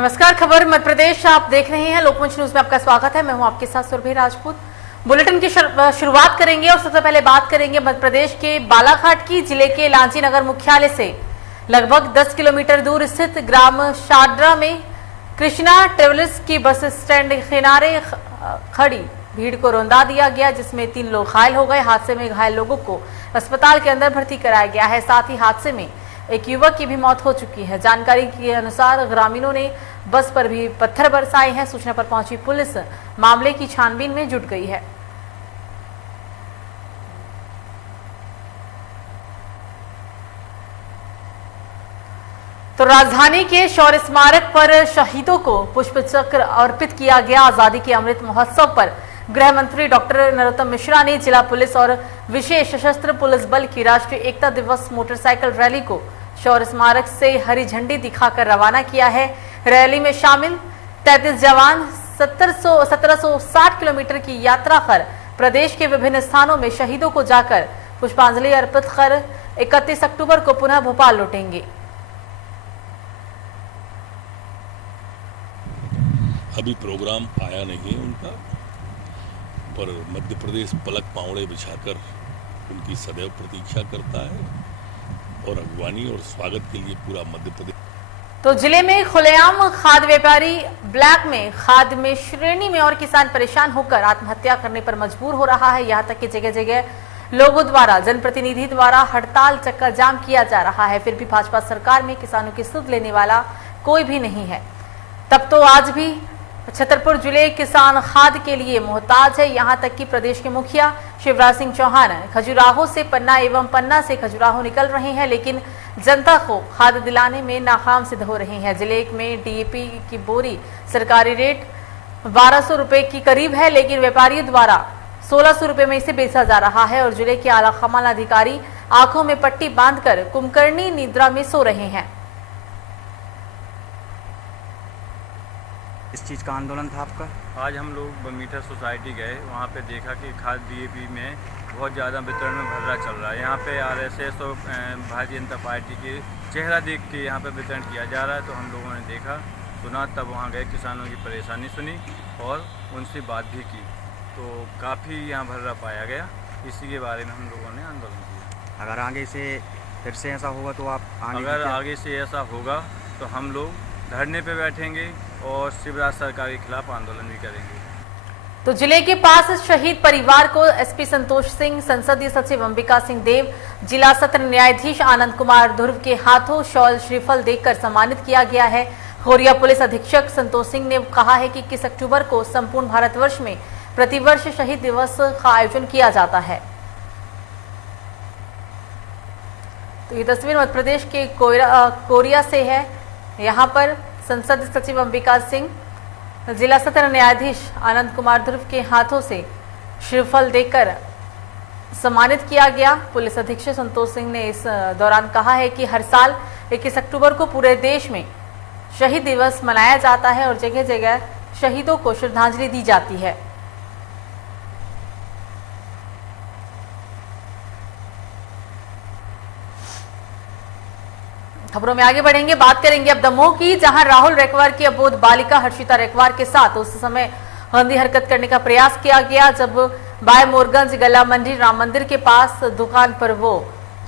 नमस्कार, खबर मध्य प्रदेश आप देख रहे हैं। लोकमंच न्यूज में आपका स्वागत है। मैं हूं आपके साथ सुरभि राजपूत। बुलेटिन की शुरुआत करेंगे और सबसे पहले बात करेंगे मध्य प्रदेश के बालाघाट की। जिले के लांची नगर मुख्यालय से लगभग 10 किलोमीटर दूर स्थित ग्राम शाड्रा में कृष्णा ट्रेवल्स की बस स्टैंड किनारे खड़ी भीड़ को रौंदा दिया गया, जिसमें 3 लोग घायल हो गए। हादसे में घायल लोगों को अस्पताल के अंदर भर्ती कराया गया है। साथ ही हादसे में एक युवक की भी मौत हो चुकी है। जानकारी के अनुसार ग्रामीणों ने बस पर भी पत्थर बरसाए हैं। सूचना पर पहुंची पुलिस मामले की छानबीन में जुट गई है। तो राजधानी के शौर्य स्मारक पर शहीदों को पुष्प चक्र अर्पित किया गया। आजादी के अमृत महोत्सव पर गृह मंत्री डॉक्टर नरोत्तम मिश्रा ने जिला पुलिस और विशेष सशस्त्र पुलिस बल की राष्ट्रीय एकता दिवस मोटरसाइकिल रैली को शौर्य स्मारक से हरी झंडी दिखाकर रवाना किया है। रैली में शामिल 33 जवान 1760 किलोमीटर की यात्रा कर प्रदेश के विभिन्न स्थानों में शहीदों को जाकर पुष्पांजलि अर्पित कर 31 अक्टूबर को पुनः भोपाल लौटेंगे। अभी प्रोग्राम आया नहीं है उनका, पर मध्य प्रदेश पलक पावड़े बिछाकर उनकी सदैव प्रतीक्षा करता है और अगवानी और स्वागत के लिए पूरा मध्य प्रदेश। तो जिले में खुलेआम खाद व्यापारी ब्लैक में खाद में श्रेणी में और किसान परेशान होकर आत्महत्या करने पर मजबूर हो रहा है। यहाँ तक कि जगह जगह लोगों द्वारा, जनप्रतिनिधि द्वारा हड़ताल चक्का जाम किया जा रहा है। फिर भी भाजपा सरकार में किसानों की सुध लेने वाला कोई भी नहीं है। तब तो आज भी छतरपुर जिले किसान खाद के लिए मोहताज है। यहाँ तक कि प्रदेश के मुखिया शिवराज सिंह चौहान खजुराहो से पन्ना एवं पन्ना से खजुराहो निकल रहे हैं, लेकिन जनता को खाद दिलाने में नाकाम सिद्ध हो रहे हैं। जिले में डीएपी की बोरी सरकारी रेट 1200 रुपए की करीब है, लेकिन व्यापारियों द्वारा 1600 रुपए में इसे बेचा जा रहा है और जिले के आला कमान अधिकारी आंखों में पट्टी बांधकर कुंभकर्णी निद्रा में सो रहे हैं। इस चीज़ का आंदोलन था आपका? आज हम लोग बमीटर सोसाइटी गए, वहाँ पे देखा कि खाद डीएपी में बहुत ज़्यादा वितरण में भर्रा चल रहा है। यहाँ पे आरएसएस और भारतीय जनता पार्टी के चेहरा देख के यहाँ पे वितरण किया जा रहा है। तो हम लोगों ने देखा, सुना, तब वहाँ गए, किसानों की परेशानी सुनी और उनसे बात भी की। तो काफ़ी यहाँ भर्रा पाया गया। इसी के बारे में हम लोगों ने आंदोलन किया। अगर आगे से फिर से ऐसा होगा तो आप अगर आगे से ऐसा होगा तो हम लोग धरने पे बैठेंगे और शिवराज सरकार के खिलाफ आंदोलन भी करेंगे। तो जिले के पास शहीद परिवार को एसपी संतोष सिंह, संसदीय सचिव अंबिका सिंह देव, जिला सत्र न्यायाधीश आनंद कुमार ध्रुव के हाथों शॉल श्रीफल देकर सम्मानित किया गया है। खोरिया पुलिस अधीक्षक संतोष सिंह ने कहा है कि 21 अक्टूबर को संपूर्ण भारतवर्ष में प्रतिवर्ष शहीद दिवस का आयोजन किया जाता है। तो ये तस्वीर मध्य प्रदेश के कोरिया से है। यहाँ पर संसदीय सचिव अंबिका सिंह, जिला सत्र न्यायाधीश आनंद कुमार ध्रुव के हाथों से श्रीफल देकर सम्मानित किया गया। पुलिस अधीक्षक संतोष सिंह ने इस दौरान कहा है कि हर साल 21 अक्टूबर को पूरे देश में शहीद दिवस मनाया जाता है और जगह जगह शहीदों को श्रद्धांजलि दी जाती है। खबरों में आगे बढ़ेंगे, बात करेंगे अब दमोह की, जहां राहुल रेकवार की अबोध बालिका हर्षिता रेकवार के साथ उस समय गंदी हरकत करने का प्रयास किया गया जब बाय मोरगंज गला मंडी राम मंदिर के पास दुकान पर वो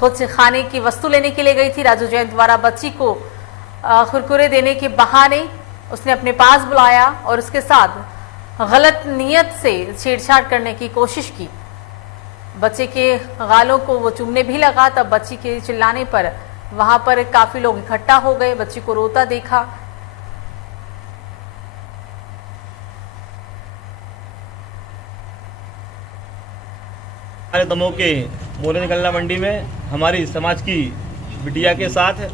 खुद से खाने की वस्तु लेने के लिए गई थी। राजू जैन द्वारा बच्ची को कुरकुरे देने के बहाने उसने अपने पास बुलाया और उसके साथ गलत नियत से छेड़छाड़ करने की कोशिश की। बच्चे के गालों को वो चूमने भी लगा। तब बच्ची के चिल्लाने पर वहां पर काफी लोग इकट्ठा हो गए। बच्ची को रोता देखा। हमारे दमोह के मोरगंज गल्ला मंडी में हमारी समाज की बिटिया के साथ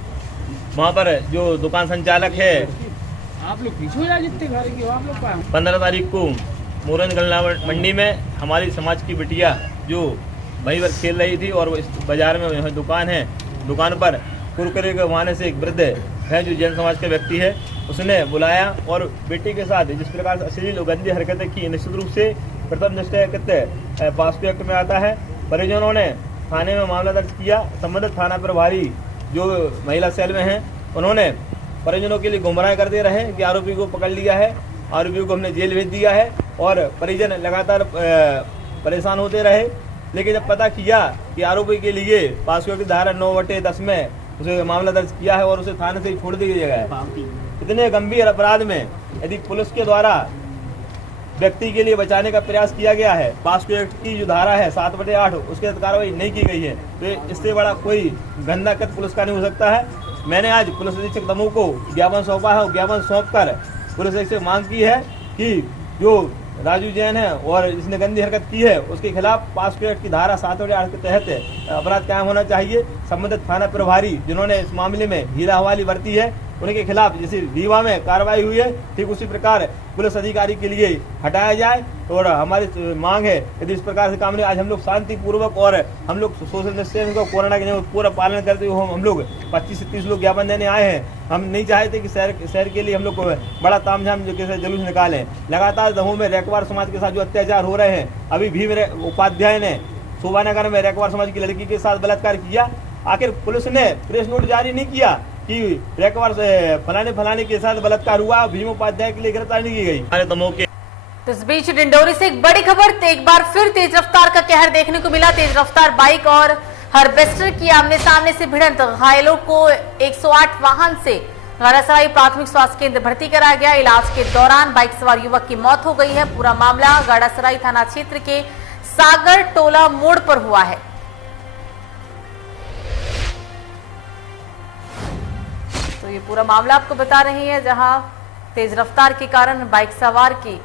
वहाँ पर जो दुकान संचालक है, आप लोग पीछे हो जाए, जितने घर की आप लोग 15 तारीख को मोरगंज गल्ला मंडी में हमारी समाज की बिटिया जो वहीं पर खेल रही थी और इस बाजार में यहाँ दुकान है, दुकान पर कुरकुरे के बहाने से एक वृद्ध है जो जैन समाज का व्यक्ति है, उसने बुलाया और बेटी के साथ जिस प्रकार से अश्लील गंदी हरकतें की, निश्चित रूप से प्रथम दृष्टया कृत्य पास्को एक्ट में आता है। परिजनों ने थाने में मामला दर्ज किया। संबंधित थाना प्रभारी जो महिला सेल में हैं, उन्होंने परिजनों के लिए गुमराह करते रहे कि आरोपी को पकड़ लिया है, आरोपी को हमने जेल भेज दिया है, और परिजन लगातार परेशान होते रहे। लेकिन जब पता किया कि आरोपी के लिए पास्को की धारा 9/10 में उसे मामला दर्ज किया है और उसे थाने से छोड़ दिया गया है, इतने गंभीर अपराध में यदि पुलिस के द्वारा व्यक्ति के लिए बचाने का प्रयास किया गया है, पास्को एक्ट की जो धारा है 7/8 उसके तहत कार्रवाई नहीं की गई है, तो इससे बड़ा कोई गंदा कृत्य पुलिस का नहीं हो सकता है। मैंने आज पुलिस अधीक्षक दमोह को ज्ञापन सौंपा है और ज्ञापन सौंप कर पुलिस अधीक्षक मांग की है कि जो राजू जैन है और इसने गंदी हरकत की है उसके खिलाफ पास्को एक्ट की धारा 7/8 के तहत अपराध कायम होना चाहिए। संबंधित थाना प्रभारी जिन्होंने इस मामले में हीरा हवाली बरती है उनके खिलाफ जैसे रीवा में कार्रवाई हुई है, ठीक उसी प्रकार पुलिस अधिकारी के लिए हटाया जाए। और हमारी मांग है यदि इस प्रकार से काम नहीं, आज हम लोग शांतिपूर्वक और हम लोग सोशल डिस्टेंस को कोरोना के नियम पूरा पालन करते हुए हम लोग 25 से 30 लोग ज्ञापन देने आए हैं। हम नहीं चाहते कि शहर के लिए हम लोग को बड़ा तामझाम जुलूस निकालें। लगातार दमोह में रैकवार समाज के साथ जो अत्याचार हो रहे हैं, अभी भी मेरे उपाध्याय ने शोभानगर में रैकवार समाज की लड़की के साथ बलात्कार किया, आखिर पुलिस ने प्रेस नोट जारी नहीं किया कि रैकवार फलाने के साथ बलात्कार हुआ, भीम उपाध्याय के लिए गिरफ्तार नहीं की गई। दमोह के तो इस बीच डिंडोरी से एक बड़ी खबर, एक बार फिर तेज रफ्तार का कहर देखने को मिला। तेज रफ्तार बाइक और हार्वेस्टर की आमने सामने से भिड़ंत, घायलों को 108 वाहन से गाड़ासराय प्राथमिक स्वास्थ्य केंद्र भर्ती कराया गया। इलाज के दौरान बाइक सवार युवक की मौत हो गई है। पूरा मामला गाड़ासराय थाना क्षेत्र के सागर टोला मोड़ पर हुआ है। तो ये पूरा मामला आपको बता रही है, जहां तेज रफ्तार के कारण बाइक सवार की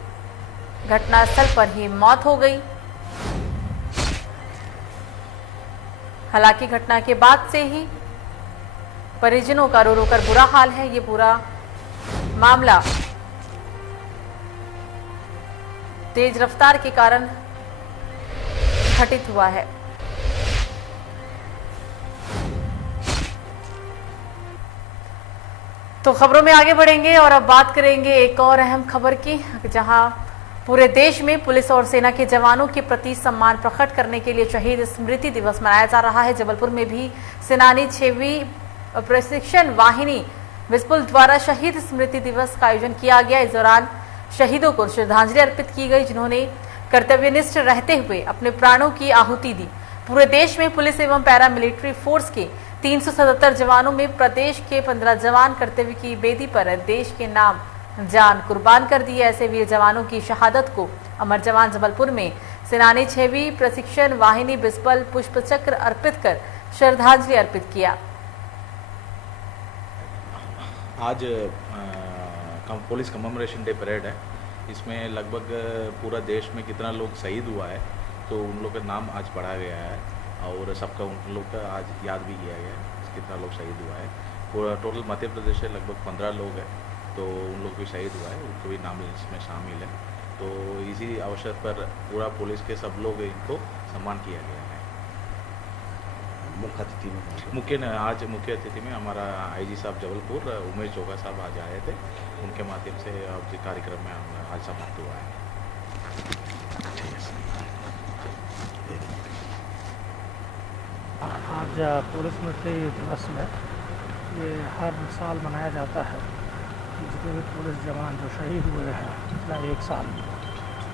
घटनास्थल पर ही मौत हो गई। हालांकि घटना के बाद से ही परिजनों का रो रो कर बुरा हाल है। ये पूरा मामला तेज रफ्तार के कारण घटित हुआ है। तो खबरों में आगे बढ़ेंगे और अब बात करेंगे एक और अहम खबर की, जहां पूरे देश में पुलिस और सेना के जवानों के प्रति सम्मान प्रकट करने के लिए शहीद स्मृति दिवस मनाया जा रहा है। जबलपुर में भी सेनानी 6वीं प्रशिक्षण वाहिनी विस्पुल द्वारा शहीद स्मृति दिवस का आयोजन किया गया। इस दौरान शहीदों को श्रद्धांजलि अर्पित की गई, जिन्होंने कर्तव्यनिष्ठ रहते हुए अपने प्राणों की आहुति दी। पूरे देश में पुलिस एवं पैरामिलिट्री फोर्स के 377 जवानों में प्रदेश के 15 जवान कर्तव्य की बेदी पर देश के नाम जान कुर्बान कर दी। ऐसे वीर जवानों की शहादत को अमर जवान जबलपुर में सेनानी 6वीं प्रशिक्षण वाहिनी बिस्पल पुष्प चक्र अर्पित कर श्रद्धांजलि अर्पित किया। आज पुलिस कमेमोरेशन डे परेड है। इसमें लगभग पूरा देश में कितना लोग शहीद हुआ है तो उन लोग का नाम आज पढ़ा गया है और सबका उन लोग का आज याद भी किया गया है कितना लोग शहीद हुआ है। पूरा टोटल मध्य प्रदेश से लगभग 15 लोग हैं तो उन लोग भी शहीद हुआ है, उनको भी नाम इसमें शामिल है। तो इसी अवसर पर पूरा पुलिस के सब लोग इनको सम्मान किया गया है। आज मुख्य अतिथि में हमारा आईजी साहब जबलपुर उमेश जोगा साहब आज आए थे, उनके माध्यम से आज कार्यक्रम में आज समाप्त हुआ है। आज पुलिस स्मृति दिवस में ये हर साल मनाया जाता है। जितने भी पुलिस जवान जो शहीद हुए हैं पिछला एक साल,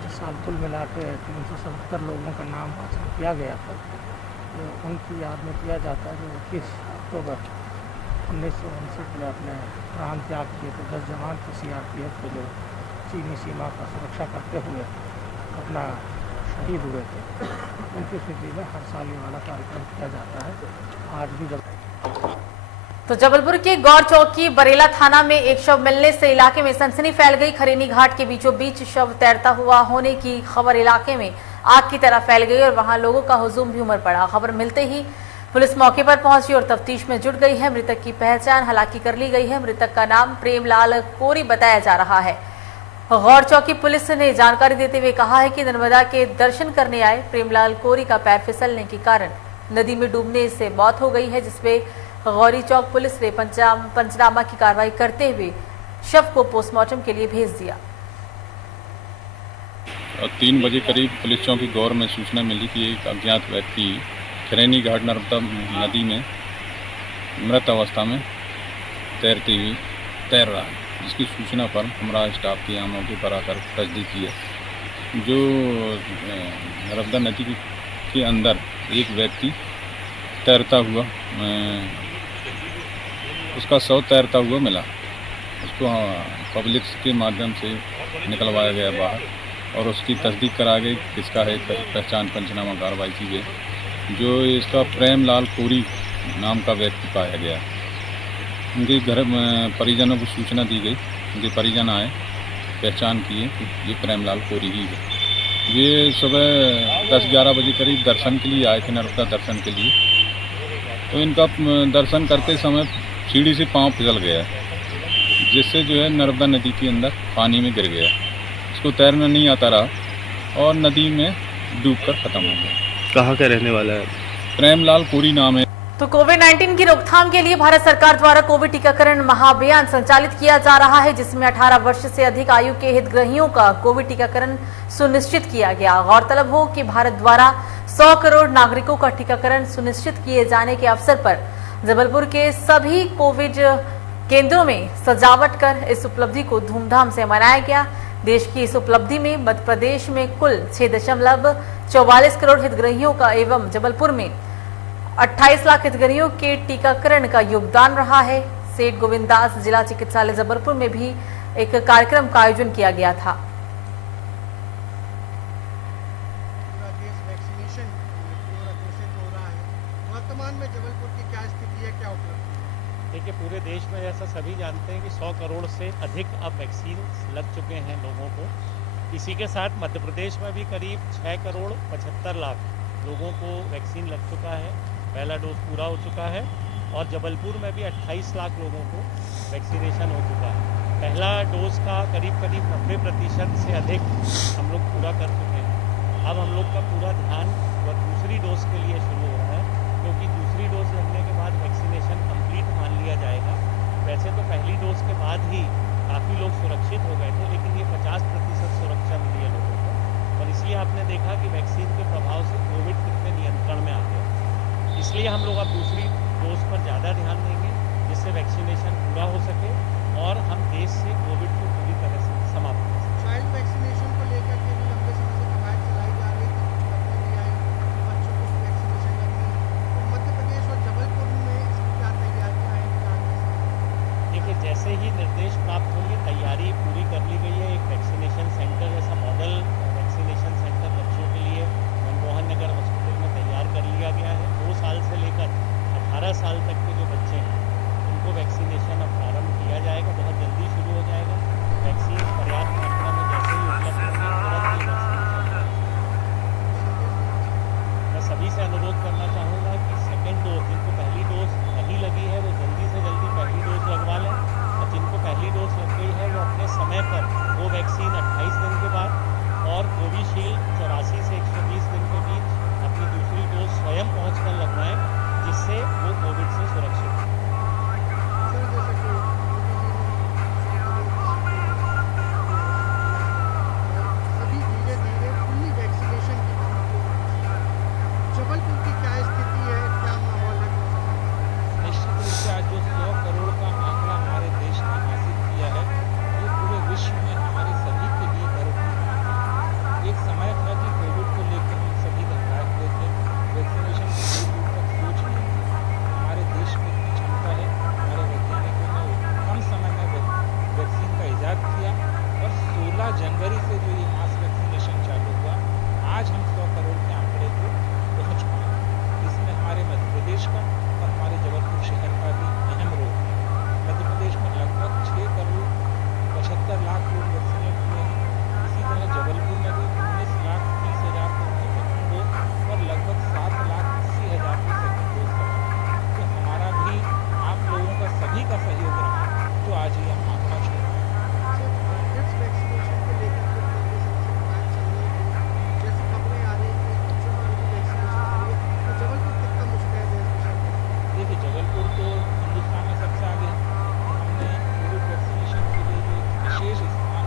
इस साल कुल मिला के 377 लोगों का नाम हासिल किया गया था। तो उनकी याद में किया जाता है जो 21 अक्टूबर 1979 में अपने प्राण त्याग किए थे। 10 जवान थे CRPF के जो चीनी सीमा का सुरक्षा करते हुए अपना शहीद हुए थे। उनकी स्मृति में हर साल ये वाला कार्यक्रम किया जाता है। आज भी तो जबलपुर के गौर चौकी बरेला थाना में एक शव मिलने से इलाके में सनसनी फैल गई। खरेनी घाट के बीचों बीच शव तैरता हुआ होने की खबर इलाके में आग की तरह फैल गई और वहां लोगों का हुजूम भी उमड़ पड़ा। खबर मिलते ही पुलिस मौके पर पहुंची और तफ्तीश में जुट गई है। मृतक की पहचान हालांकि कर ली गई है। मृतक का नाम प्रेमलाल कोरी बताया जा रहा है। गौर चौकी पुलिस ने जानकारी देते हुए कहा है कि नर्मदा के दर्शन करने आए प्रेमलाल कोरी का पैर फिसलने के कारण नदी में डूबने से मौत हो गई है, जिसपे गौरी चौक पुलिस ने पंचनामा की कार्रवाई करते हुए शव को पोस्टमार्टम के लिए भेज दिया। 3 बजे करीब पुलिस चौकी गौर में सूचना मिली कि एक अज्ञात व्यक्ति खरैनी घाट नर्मदा नदी में मृत अवस्था में तैरती हुई तैर रहा है, जिसकी सूचना पर हमारा स्टाफ के यहाँ मौके पर आकर तस्दीक की है। जो नर्मदा नदी के अंदर एक व्यक्ति तैरता हुआ, उसका शव तैरता हुआ मिला। उसको पब्लिक के माध्यम से निकलवाया गया बाहर और उसकी तस्दीक करा गई किसका है, पहचान पंचनामा कार्रवाई की गई। जो इसका प्रेमलाल कोरी नाम का व्यक्ति पाया गया। उनके घर परिजनों को सूचना दी गई, उनके परिजन आए, पहचान किए कि ये प्रेमलाल कोरी ही है। ये सुबह 10-11 बजे करीब दर्शन के लिए आए थे, नर्मदा दर्शन के लिए। तो इनका दर्शन करते समय सीढ़ी से पाँव फिसल गया, जिससे जो है नर्मदा नदी के अंदर पानी में गिर गया। इसको तैरना नहीं आता रहा और नदी में डूबकर ख़त्म हो गया। कहाँ का रहने वाला है? प्रेमलाल कोरी नाम है। तो कोविड-19 की रोकथाम के लिए भारत सरकार द्वारा कोविड टीकाकरण महाअभियान संचालित किया जा रहा है, जिसमें 18 वर्ष से अधिक आयु के हितग्राहियों का कोविड टीकाकरण सुनिश्चित किया गया। गौरतलब हो कि भारत द्वारा 100 करोड़ नागरिकों का टीकाकरण सुनिश्चित किए जाने के अवसर पर जबलपुर के सभी कोविड केंद्रों में सजावट कर इस उपलब्धि को धूमधाम से मनाया गया। देश की इस उपलब्धि में मध्य प्रदेश में कुल 6.44 करोड़ हितग्राहियों का एवं जबलपुर में 28 लाख हितग्राहियों के टीकाकरण का योगदान रहा है। सेठ गोविंददास जिला चिकित्सालय जबलपुर में भी एक कार्यक्रम का आयोजन किया गया था। वर्तमान में जबलपुर की क्या स्थिति है, क्या उपलब्धि? देखिए, पूरे देश में जैसा सभी जानते हैं कि 100 करोड़ से अधिक अब वैक्सीन लग चुके हैं लोगों को। इसी के साथ मध्य प्रदेश में भी करीब 6 करोड़ 75 लाख लोगों को वैक्सीन लग चुका है, पहला डोज पूरा हो चुका है। और जबलपुर में भी 28 लाख लोगों को वैक्सीनेशन हो चुका है। पहला डोज का करीब 90% से अधिक हम लोग पूरा कर चुके हैं। अब हम लोग का पूरा ध्यान दूसरी डोज के लिए शुरू हो रहा है, क्योंकि दूसरी डोज लगने के बाद वैक्सीनेशन कंप्लीट मान लिया जाएगा। वैसे तो पहली डोज के बाद ही काफ़ी लोग सुरक्षित हो गए थे, लेकिन ये 50% सुरक्षा मिली है लोगों को। और इसलिए आपने देखा कि वैक्सीन के प्रभाव से कोविड कितने नियंत्रण में आ गया। इसलिए हम लोग अब दूसरी डोज पर ज़्यादा ध्यान देंगे, जिससे वैक्सीनेशन पूरा हो सके और हम देश से कोविड को पूरी तरह से समाप्त कर सकें। चाइल्ड वैक्सीनेशन को लेकर के भी लंबे समय से कवायद चलाई जा रही थी, बच्चों को वैक्सीनेशन करनी है। तो मध्य प्रदेश और जबलपुर में इसकी क्या तैयारियाँ हैं? देखिए, जैसे ही निर्देश प्राप्त होंगे तैयारी पूरी कर ली गई है। एक वैक्सीनेशन सेंटर जैसा मॉडल वैक्सीनेशन सेंटर बच्चों के लिए मनमोहन नगर हॉस्पिटल में तैयार कर लिया गया है। 2 साल से लेकर 18 साल तक के जो बच्चे हैं उनको वैक्सीनेशन अब प्रारंभ किया जाएगा, बहुत जल्दी शुरू हो जाएगा। वैक्सीन पर्याप्त मात्रा में जैसे ही उपलब्ध होंगे तुरंत ही वैक्सीनेशन। मैं सभी से अनुरोध करना चाहूँगा कि सेकेंड डोज, जिनको पहली डोज नहीं लगी है वो जल्दी से जल्दी पहली डोज लगवा लें, और जिनको पहली डोज लग गई है वो अपने समय पर वो वैक्सीन 28 दिन के बाद और कोविशील्ड 84 से 120 दिन के बीच अपनी दूसरी डोज स्वयं पहुँचकर लगवाएं, जिससे वो कोविड से सुरक्षित हो। सभी धीरे धीरे फुल्ली वैक्सीनेशन की तरफ, जबलपुर की क्या स्थिति है, क्या माहौल है? निश्चित रूप से आज जो 100 करोड़ का आंकड़ा हमारे देश ने हासिल किया है, ये पूरे विश्व में हमारे सभी के लिए गर्व की बात है। एक समय था कि कोविड को लेकर हम सभी घबराते थे, वैक्सीनेशन की दूर दूर तक सोच नहीं थी। हमारे देश में इतनी क्षमता है, हमारे वैज्ञानिकों ने कम समय में वैक्सीन का ईजाद किया और 16 जनवरी से जो ये मास वैक्सीनेशन चालू हुआ, आज हम 100 करोड़ के आंकड़े को पहुँच पाए। इसमें हमारे मध्य प्रदेश का और हमारे जबलपुर शहर का भी अहम रोल है। मध्य प्रदेश में लगभग 6 करोड़ 75 लाख लोग वैक्सीनेट हुए हैं। इसी तरह जबलपुर में भी 19,30,000 को सेकेंड डोज और लगभग 7,80,000 की सेकेंड डोज करवाई। तो हमारा भी आप लोगों का सभी का सहयोग रहा तो आज ये हम आंकड़ा छोड़ रहे हैं। इस वैक्सीनेशन को लेकर के लंबे समय से कवायद चल रही है, जैसी खबरें आ रही हैं कि बच्चों को भी वैक्सीनेशन करिए, तो जबलपुर कितना मुस्तैद है इस विषय पर? देखिए, जबलपुर तो हिंदुस्तान में सबसे आगे है। हमने कोविड वैक्सीनेशन के लिए जो एक विशेष स्थान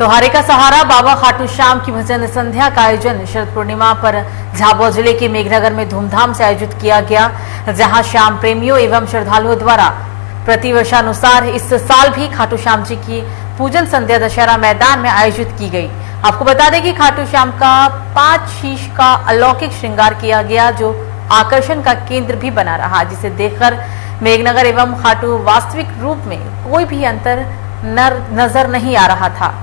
तो हरे का सहारा बाबा खाटू श्याम की भजन संध्या का आयोजन शरद पूर्णिमा पर झाबुआ जिले के मेघनगर में धूमधाम से आयोजित किया गया, जहां श्याम प्रेमियों एवं श्रद्धालुओं द्वारा प्रतिवर्षानुसार इस साल भी खाटू श्याम जी की पूजन संध्या दशहरा मैदान में आयोजित की गई। आपको बता दें कि खाटू श्याम का 5 शीश का अलौकिक श्रृंगार किया गया, जो आकर्षण का केंद्र भी बना रहा, जिसे देखकर मेघनगर एवं खाटू वास्तविक रूप में कोई भी अंतर नजर नहीं आ रहा था।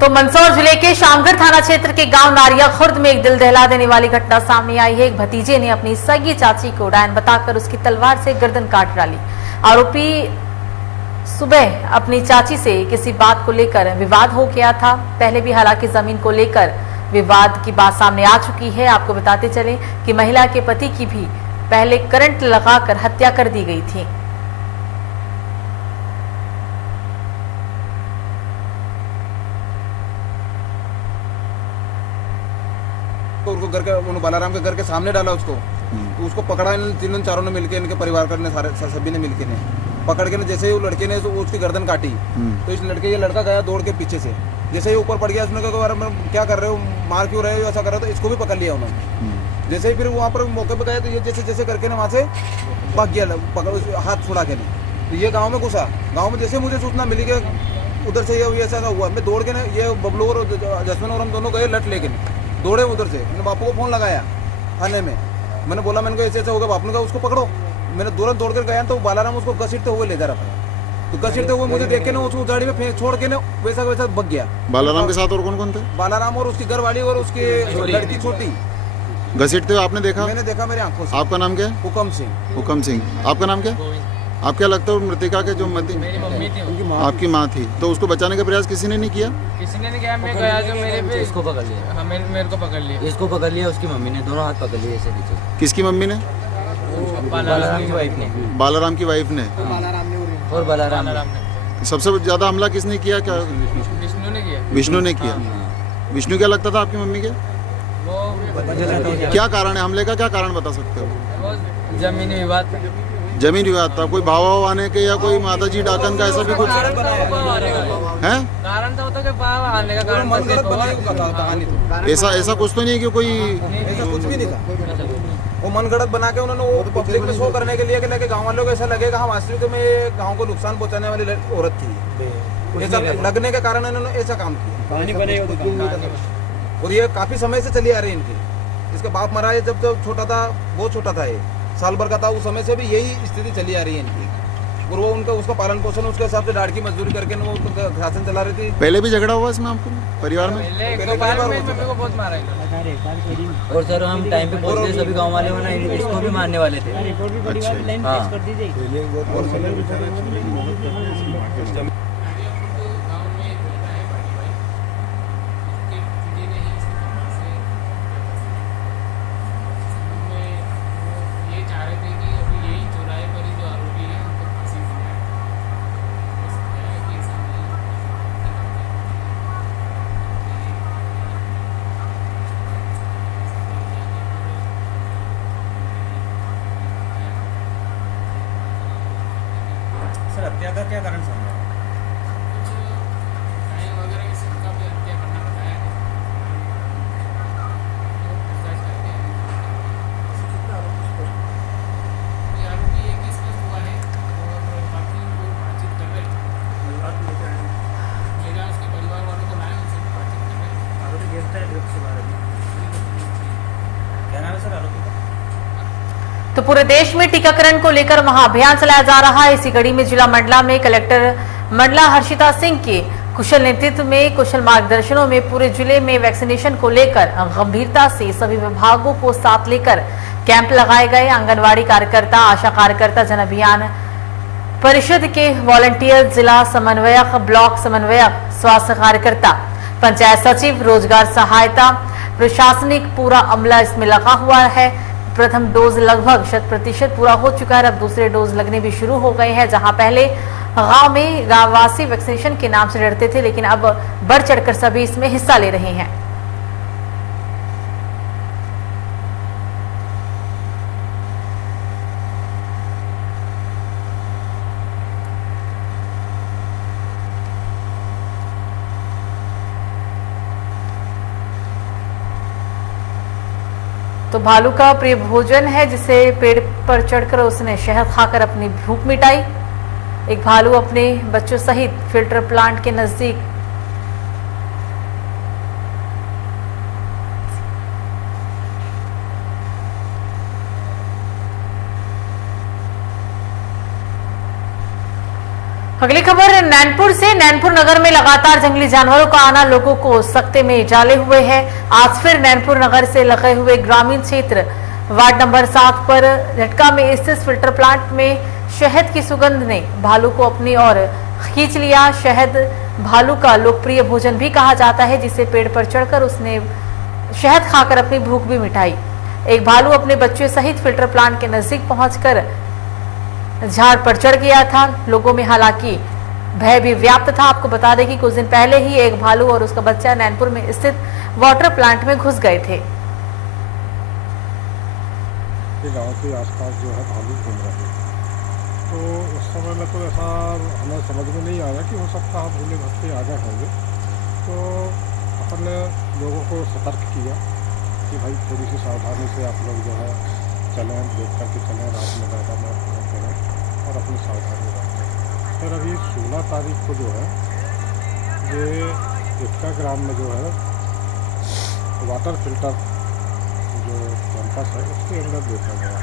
तो मंदसौर जिले के शामगढ़ थाना क्षेत्र के गांव नारिया खुर्द में एक दिल दहला देने वाली घटना सामने आई है। एक भतीजे ने अपनी सगी चाची को डायन बताकर उसकी तलवार से गर्दन काट डाली। आरोपी सुबह अपनी चाची से किसी बात को लेकर विवाद हो गया था। पहले भी हालांकि जमीन को लेकर विवाद की बात सामने आ चुकी है। आपको बताते चले कि महिला के पति की भी पहले करंट लगाकर हत्या कर दी गई थी। उनको घर के बालाराम के घर के सामने डाला उसको, तो उसको पकड़ा इन तीनों चारों ने मिलके, इनके परिवार का ने सारे सभी ने मिलके ने पकड़ के ने जैसे ही वो लड़के ने तो उसकी गर्दन काटी, तो इस लड़के ये लड़का गया दौड़ के पीछे से, जैसे ही ऊपर पड़ गया उसने कहा क्या कर रहे हो, मार क्यों रहे हो, ऐसा कर रहे हो, तो इसको भी पकड़ लिया उन्होंने। जैसे ही फिर वहाँ पर मौके पर गए तो ये जैसे जैसे करके ना वहाँ से भाग गया, पकड़ हाथ छुड़ा के नहीं, तो ये गाँव में घुसा। गाँव में जैसे मुझे सूचना मिली कि उधर से ये ऐसा हुआ, मैं दौड़ के ना ये बबलू और जसमिन और हम दोनों गए लट लेके दौड़े उधर से। मैंने बापू को फोन लगाया आने में, मैंने बोला मैंने ऐसे ऐसे होगा, बापू ने कहा उसको पकड़ो। मैंने तुरंत दौड़ कर गया तो बालाराम उसको घसीटते हुए ले जा रहा था, तो घसीटते हुए मुझे देख के ना उसको गाड़ी में छोड़ के ना वैसा वैसा भग गया। बालाराम के साथ और कौन कौन थे? बालाराम और उसकी घरवाली और उसकी लड़की छोटी। घसीटते हुए आपने देखा? मैंने देखा मेरी आंखों से। आपका नाम क्या है? हुकम सिंह। हुकम सिंह। आपका नाम क्या? आप क्या लगता है मृतिका के जो मेरी मम्मी थी, आपकी माँ थी, तो उसको बचाने का प्रयास किसी ने नहीं किया? किसी ने नहीं किया। मैं गया जो मेरे पे इसको पकड़ लिया। हाँ, मेरे को पकड़ लिया। इसको पकड़ लिया, उसकी मम्मी ने दोनों हाथ पकड़ लिए ऐसे पीछे। किसकी मम्मी ने? बालाराम की वाइफ ने। बालाराम की वाइफ ने। और बालाराम ने। सबसे ज्यादा हमला किसने किया? क्या विष्णु ने किया। विष्णु ने किया। विष्णु क्या लगता था आपकी मम्मी के? वो क्या कारण है हमले का? क्या कारण बता सकते हो? जमीनी विवाद। जमीन विवाद था? कोई भाव आने के या कोई माता जी डाकन का ऐसा भी कुछ है? कारण तो होता है भाव आने का कारण ऐसा कुछ तो नहीं है कि कोई ऐसा कुछ भी नहीं था। वो मनगढ़ंत बना के उन्होंने वो पब्लिक में शो करने के लिए कि गाँव वालों को ऐसा लगेगा हाँ वास्तविक में गाँव को नुकसान पहुंचाने वाली औरत थी, ऐसा लगने के कारण इन्होंने ऐसा काम किया। और ये काफी समय से चली आ रही इनकी। इसका बाप मरा है जब छोटा था, बहुत छोटा था, ये साल भर का था, उस समय से भी यही स्थिति चली आ रही है इनकी। और वो उनका उसका पालन पोषण उसके हिसाब से डाड़ की मजदूरी करके वो शासन चला रही थी। पहले भी झगड़ा हुआ इसमें आपको परिवार में? और सर हम टाइम पे पहुंचे, सभी गांव वाले हो ना इसको भी मारने वाले थे। सर हत्या का क्या कारण समझा? क्या नाम है सर आरोपी का? तो पूरे देश में टीकाकरण को लेकर महाअभियान चलाया जा रहा है। इसी कड़ी में जिला मंडला में कलेक्टर मंडला हर्षिता सिंह के कुशल नेतृत्व में, कुशल मार्गदर्शनों में पूरे जिले में वैक्सीनेशन को लेकर गंभीरता से सभी विभागों को साथ लेकर कैंप लगाए गए। आंगनवाड़ी कार्यकर्ता, आशा कार्यकर्ता, जन अभियान परिषद के वॉलंटियर, जिला समन्वयक, ब्लॉक समन्वयक, स्वास्थ्य कार्यकर्ता, पंचायत सचिव, रोजगार सहायता, प्रशासनिक पूरा अमला इसमें लगा हुआ है। प्रथम डोज लगभग 100% पूरा हो चुका है। अब दूसरे डोज लगने भी शुरू हो गए हैं। जहां पहले गांव में गांववासी वैक्सीनेशन के नाम से डरते थे, लेकिन अब बढ़ चढ़कर सभी इसमें हिस्सा ले रहे हैं। तो भालू का प्रिय भोजन है जिसे पेड़ पर चढ़कर उसने शहद खाकर अपनी भूख मिटाई। एक भालू अपने बच्चों सहित फिल्टर प्लांट के नजदीक अगली खबर नैनपुर से। नैनपुर नगर में लगातार जंगली जानवरों का आना लोगों को सकते में डाले हुए है। आज फिर नैनपुर नगर से लगे हुए ग्रामीण क्षेत्र वार्ड नंबर 7 पर झटका में स्थित फिल्टर प्लांट में शहद की सुगंध ने भालू को अपनी ओर खींच लिया। शहद भालू का लोकप्रिय भोजन भी कहा जाता है जिसे पेड़ पर चढ़कर उसने शहद खाकर अपनी भूख भी मिटाई। एक भालू अपने बच्चों सहित फिल्टर प्लांट के नजदीक पहुंचकर झाड़ पर चढ़ गया था। लोगों में हालांकि भय भी व्याप्त था। आपको बता दें कि कुछ दिन पहले ही एक भालू और उसका बच्चा नैनपुर में स्थित वाटर प्लांट में घुस गए थे। गांव के आसपास जो है भालू घूम रहे थे, तो उस समय में तो ऐसा हमें समझ में नहीं आया कि हो सकता है भूले भटके आ गए होंगे। तो अपन ने लोगों को सतर्क किया कि भाई थोड़ी सी सावधानी से आप लोग जो है चलें, देख करके चलें, रात में ज़्यादा मत करें और अपनी सावधानी रखें। फिर अभी 16 तारीख को जो है ये इटका ग्राम में जो है वाटर फिल्टर जो कैंपस है उसके अंदर देखा गया,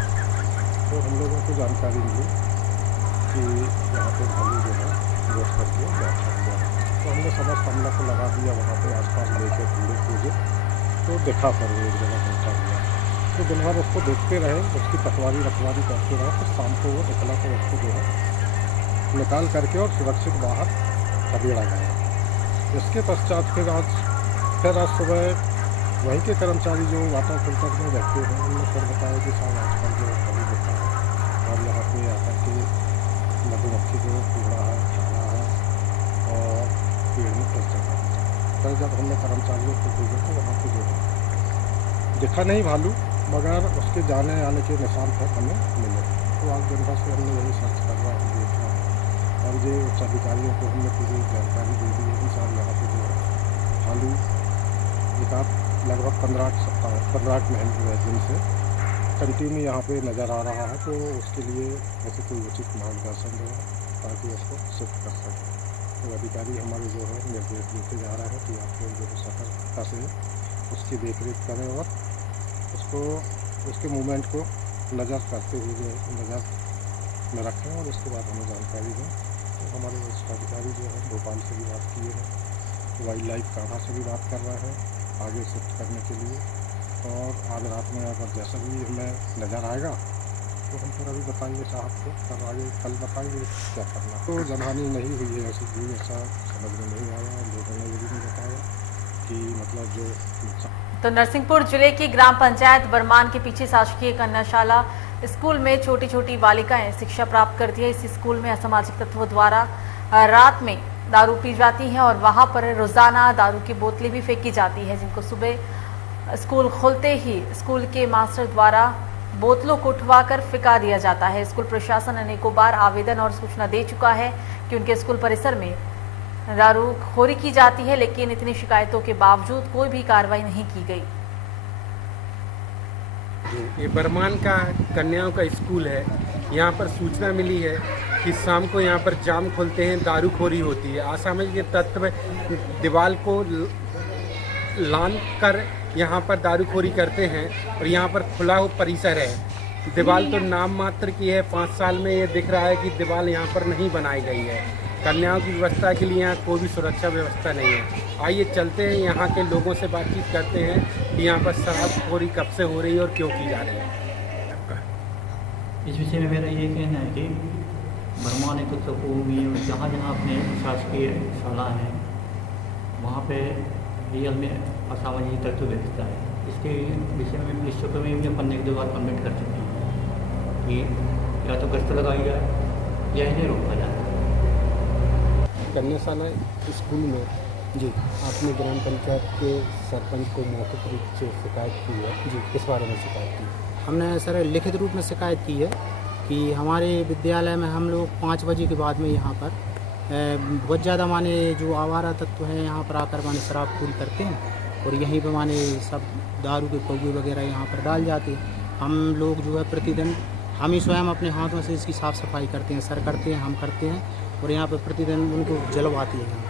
तो हम लोगों को जानकारी मिली कि यहाँ पे भालू जो है घुस करके बैठा हुआ। तो हमने समस्त हमला को लगा दिया, वहाँ पे आसपास देखे, पूरे खोजे, तो देखा पर वो एक जगह बैठा हुआ। तो दिन भर उसको देखते रहे, उसकी रखवाली करते रहे। तो शाम को वो निकला तो उसको जो है निकाल करके और सुरक्षित बाहर खदेड़ा गया। इसके पश्चात फिर आज सुबह वहीं के कर्मचारी जो वाटर फिल्टर में रहते हैं उन्होंने फिर बताया कि साहब आजकल जो भालू दिखा है और यहाँ पे आकर के मधुमक्खी को उड़ा है, खाना है और पेड़ में फंस जाता है। फिर जब हमने कर्मचारियों को भेजा तो वहाँ पे जो है दिखा नहीं भालू, मगर उसके जाने आने के निशान पर हमें मिले। तो आज दिन भर से हमने यही सर्च कर रहा है, देख रहा है और ये उच्च अधिकारियों को हमने पूरी जानकारी दे दी है कि साहब यहाँ पे जो है भालू एक लगभग 15 महीने दिन से कंटिन्यू यहाँ पे नज़र आ रहा है। तो उसके लिए ऐसे कोई उचित मार्गदर्शन दो ताकि उसको शिफ्ट कर सकें। तो अधिकारी हमारे जो है निर्देश देते जा रहे हैं कि आप लोग जो है सतर्कता से उसकी देखरेख करें और उसको उसके मूवमेंट को नज़र करते हुए जो नज़र में रखें और उसके बाद हमें जानकारी दें। तो हमारे वरिष्ठ अधिकारी जो है भोपाल से भी बात किए हैं, वाइल्ड लाइफ कान्हा से भी बात कर रहे हैं आगे शिफ्ट करने के लिए। और आज रात में अगर जैसा भी हमें नज़र आएगा तो हम फिर अभी बताएंगे साहब को, फिर आगे कल बताएंगे क्या करना। तो जनहानि नहीं हुई है ऐसी कोई, ऐसा समझ में नहीं आया। लोगों ने ये भी नहीं बताया कि मतलब जो। तो नरसिंहपुर जिले की ग्राम पंचायत बरमान के पीछे शासकीय कन्याशाला स्कूल में छोटी छोटी बालिकाएं शिक्षा प्राप्त करती है। इस स्कूल में असामाजिक तत्वों द्वारा रात में दारू पी जाती है और वहां पर रोजाना दारू की बोतलें भी फेंकी जाती है, जिनको सुबह स्कूल खोलते ही स्कूल के मास्टर द्वारा बोतलों को उठवाकर फेंका दिया जाता है। स्कूल प्रशासन अनेकों बार आवेदन और सूचना दे चुका है कि उनके स्कूल परिसर में दारूखोरी की जाती है, लेकिन इतनी शिकायतों के बावजूद कोई भी कार्रवाई नहीं की गई। ये बरमान का कन्याओं का स्कूल है। यहाँ पर सूचना मिली है कि शाम को यहाँ पर जाम खोलते हैं, दारूखोरी होती है। असामाजिक तत्व दीवार को लान कर यहाँ पर दारूखोरी करते हैं और यहाँ पर खुला हुआ परिसर है। दीवार तो नाम मात्र की है, 5 साल में ये दिख रहा है कि दीवार यहाँ पर नहीं बनाई गई है। कन्याओं की व्यवस्था के लिए यहाँ कोई भी सुरक्षा व्यवस्था नहीं है। आइए चलते हैं, यहाँ के लोगों से बातचीत करते हैं कि यहाँ पर शराबखोरी कब से हो रही है और क्यों की जा रही है। इस विषय में मेरा ये कहना है कि बरमान एक उत्सव भूमि और जहाँ जहाँ अपने शासकीय शाला हैं वहाँ पे रियल में असामाजिक तत्व व्यवस्था है। इसके विषय में पुलिस चौकी में भी अपन 1-2 बार कमेंट कर चुके हैं कि या तो गश्त लगाई जाए या इन्हें रोका जाए। कन्याशाला स्कूल में जी आपने ग्राम पंचायत के सरपंच को मौखिक रूप से शिकायत की है जी, किस बारे में शिकायत की? हमने सर लिखित रूप में शिकायत की है कि हमारे विद्यालय में हम लोग 5 बजे के बाद में यहाँ पर बहुत ज़्यादा माने जो आवारा तत्व हैं यहाँ पर आकर माने शराबखोरी करते हैं और यहीं पे माने सब दारू के पौगे वगैरह यहाँ पर डाल जाते हैं। हम लोग जो है प्रतिदिन हम ही स्वयं अपने हाथों से इसकी साफ़ सफाई करते हैं, सर करते हैं, हम करते हैं और यहाँ पे प्रतिदिन उनको जलवाती है।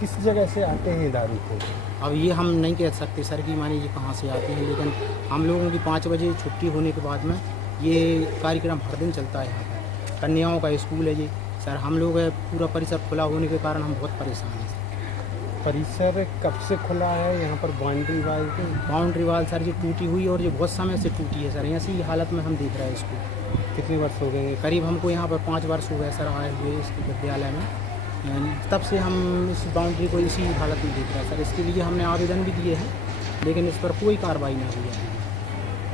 किस जगह से आते हैं दारू को? अब ये हम नहीं कह सकते सर कि माने ये कहाँ से आते हैं, लेकिन हम लोगों की 5 बजे छुट्टी होने के बाद में ये कार्यक्रम हर दिन चलता है। यहाँ पर कन्याओं का स्कूल है ये सर, हम लोग पूरा परिसर खुला होने के कारण हम बहुत परेशान हैं। परिसर कब से खुला है? यहाँ पर बाउंड्री वाल सर ये टूटी हुई और ये बहुत समय से टूटी है सर, ऐसी हालत में हम देख रहे हैं इसको। कितने वर्ष हो गए? करीब हमको यहाँ पर 5 वर्ष हो गए सर आए हुए इस विद्यालय में, तब से हम इस बाउंड्री को इसी हालत में देख रहे हैं सर। इसके लिए हमने आवेदन भी दिए हैं लेकिन इस पर कोई कार्रवाई नहीं हुई है।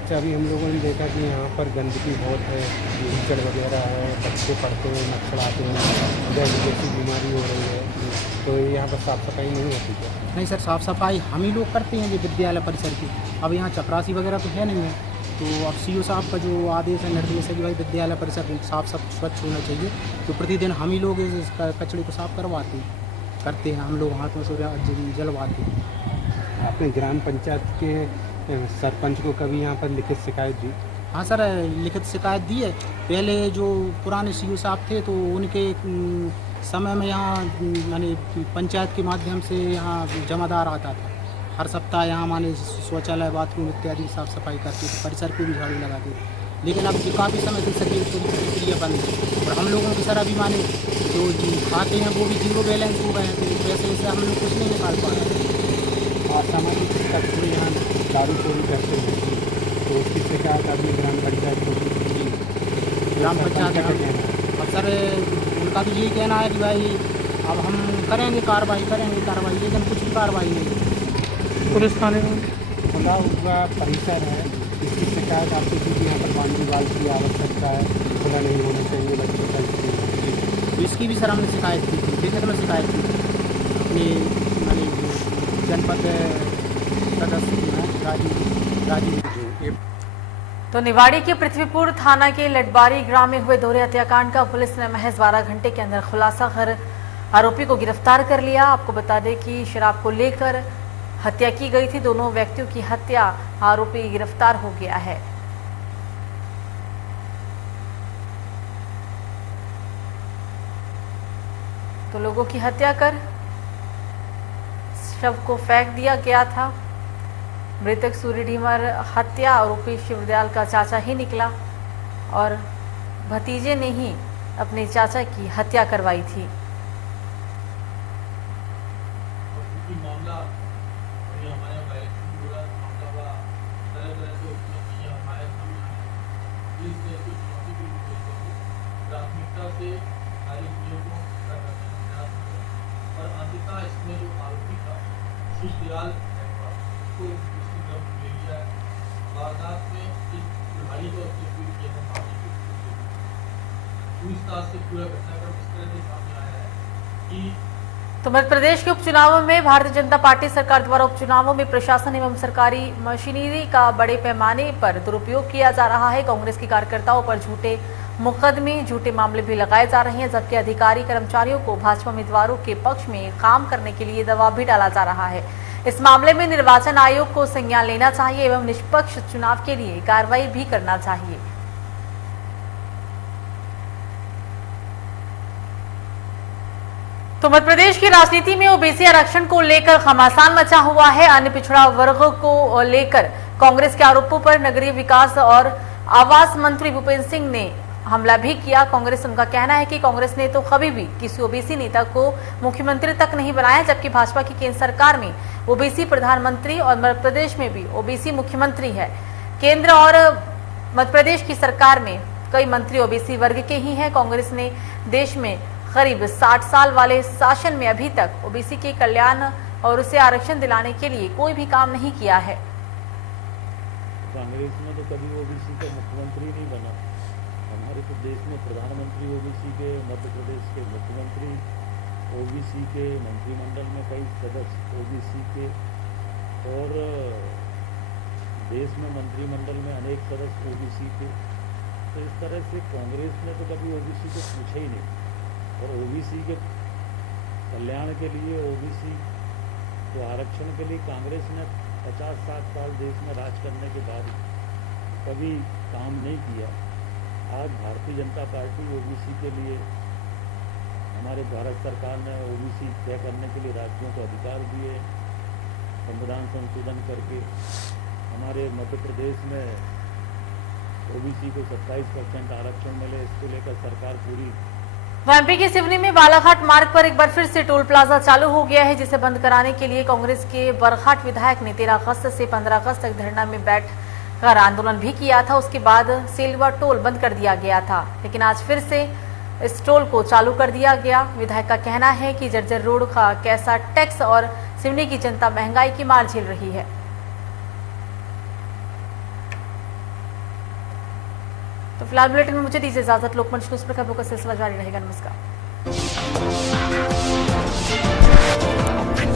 अच्छा, अभी हम लोगों ने देखा कि यहाँ पर गंदगी बहुत है, कीचड़ वगैरह है, बच्चे पढ़ते हैं, मच्छर आते हैं, डेंगू जैसी बीमारी हो रही है, तो यहाँ पर साफ़ सफाई नहीं होती है? नहीं सर, साफ़ सफाई हम ही लोग करते हैं ये विद्यालय परिसर की। अब यहाँ चपरासी वगैरह तो है नहीं है, तो अब CO साहब का जो आदेश है, निर्देश है कि भाई विद्यालय परिसर साफ स्वच्छ होना चाहिए, तो प्रतिदिन हम ही लोग इस कचरे को साफ करवाते करते हैं, हम लोग हाथों से जलवाते हैं। आपने ग्राम पंचायत के सरपंच को कभी यहाँ पर लिखित शिकायत दी? हाँ सर, लिखित शिकायत दी है। पहले जो पुराने CO साहब थे तो उनके समय में यहाँ माने पंचायत के माध्यम से यहाँ जमादार आता था, हर सप्ताह यहाँ माने शौचालय, बाथरूम इत्यादि साफ़ सफाई करते थे, परिसर को भी झाड़ू लगाते थे। लेकिन अब ये काफ़ी समय से सर ये प्रक्रिया बंद है और हम लोगों के सर अभी माने जो खाते हैं वो भी 0 बैलेंस हो गए हैं, तो पैसे से हम लोग कुछ नहीं निकाल पा रहे हैं। असामाजिक तत्व यहाँ दारू चोरी करते हैं, तो उसकी शिकायत अभी ग्राम पंचायत को की? ग्राम पंचायत अब सर उनका तो यही कहना है कि भाई अब हम करेंगे कार्रवाई, लेकिन कुछ भी कार्रवाई नहीं। पुलिस थाने में खुला हुआ परिसर है, इसकी शिकायत आपको की यहाँ पर बाउंड्री वाल की आवश्यकता है, खुला नहीं होना चाहिए बच्चों का स्कूल। इसकी भी सर हमने शिकायत की थी, लिखित में शिकायत की थी अपने माने जनपद सदस्य राजीव। तो निवाड़ी के पृथ्वीपुर थाना के लटबारी ग्राम में हुए दोहरे हत्याकांड का पुलिस ने महज 12 घंटे के अंदर खुलासा कर आरोपी को गिरफ्तार कर लिया। आपको बता दें कि शराब को लेकर हत्या की गई थी। दोनों व्यक्तियों की हत्या आरोपी गिरफ्तार हो गया है। तो लोगों की हत्या कर शव को फेंक दिया गया था। मृतक सूर्य ढीमर हत्या आरोपी शिवदयाल का चाचा ही निकला और भतीजे ने ही अपने चाचा की हत्या करवाई थी। तो मध्य प्रदेश के उपचुनावों में भारतीय जनता पार्टी सरकार द्वारा उपचुनावों में प्रशासन एवं सरकारी मशीनरी का बड़े पैमाने पर दुरुपयोग किया जा रहा है। कांग्रेस के कार्यकर्ताओं पर झूठे मुकदमे, झूठे मामले भी लगाए जा रहे हैं, जबकि अधिकारी कर्मचारियों को भाजपा उम्मीदवारों के पक्ष में काम करने के लिए दबाव भी डाला जा रहा है। इस मामले में निर्वाचन आयोग को संज्ञान लेना चाहिए एवं निष्पक्ष चुनाव के लिए कार्रवाई भी करना चाहिए। तो मध्य प्रदेश की राजनीति में ओबीसी आरक्षण को लेकर घमासान मचा हुआ है। अन्य पिछड़ा वर्ग को लेकर कांग्रेस के आरोपों पर नगरीय विकास और आवास मंत्री भूपेंद्र सिंह ने हमला भी किया। कांग्रेस उनका कहना है कि कांग्रेस ने तो कभी भी किसी ओबीसी नेता को मुख्यमंत्री तक नहीं बनाया, जबकि भाजपा की केंद्र सरकार में ओबीसी प्रधानमंत्री और मध्य प्रदेश में भी ओबीसी मुख्यमंत्री है। केंद्र और मध्य प्रदेश की सरकार में कई मंत्री ओबीसी वर्ग के ही हैं। कांग्रेस ने देश में करीब 60 साल वाले शासन में अभी तक ओबीसी के कल्याण और उसे आरक्षण दिलाने के लिए कोई भी काम नहीं किया है। कांग्रेस में तो कभी ओबीसी का मुख्यमंत्री नहीं बना। हमारे तो देश में प्रधानमंत्री ओबीसी के, मध्य प्रदेश के मुख्यमंत्री ओबीसी के, मंत्रिमंडल में कई सदस्य ओबीसी के और देश में मंत्रिमंडल में अनेक सदस्य ओबीसी के। तो इस तरह से कांग्रेस ने तो कभी ओबीसी को पूछा ही नहीं और ओबीसी के कल्याण के लिए, ओबीसी को तो आरक्षण के लिए कांग्रेस ने 50-60 साल देश में राज करने के बाद कभी काम नहीं किया। आज भारतीय जनता पार्टी ओबीसी के लिए, हमारे भारत सरकार ने ओबीसी तय करने के लिए राज्यों को अधिकार दिए, संविधान संशोधन करके हमारे मध्य प्रदेश में ओबीसी को 27% आरक्षण मिले। इसको लेकर सरकार पूरी। एमपी के सिवनी में बालाघाट मार्ग पर एक बार फिर से टोल प्लाजा चालू हो गया है, जिसे बंद कराने के लिए कांग्रेस के बरघाट विधायक ने 13 अगस्त से 15 अगस्त तक धरना में बैठकर आंदोलन भी किया था। उसके बाद सेलवा टोल बंद कर दिया गया था, लेकिन आज फिर से इस टोल को चालू कर दिया गया। विधायक का कहना है कि जर्जर रोड का कैसा टैक्स और सिवनी की जनता महंगाई की मार झेल रही है। तो फिलहाल बुलेटिन में मुझे दीजिए इजाजत। लोकमंच न्यूज़ पर खबरों का सिलसिला जारी रहेगा। नमस्कार।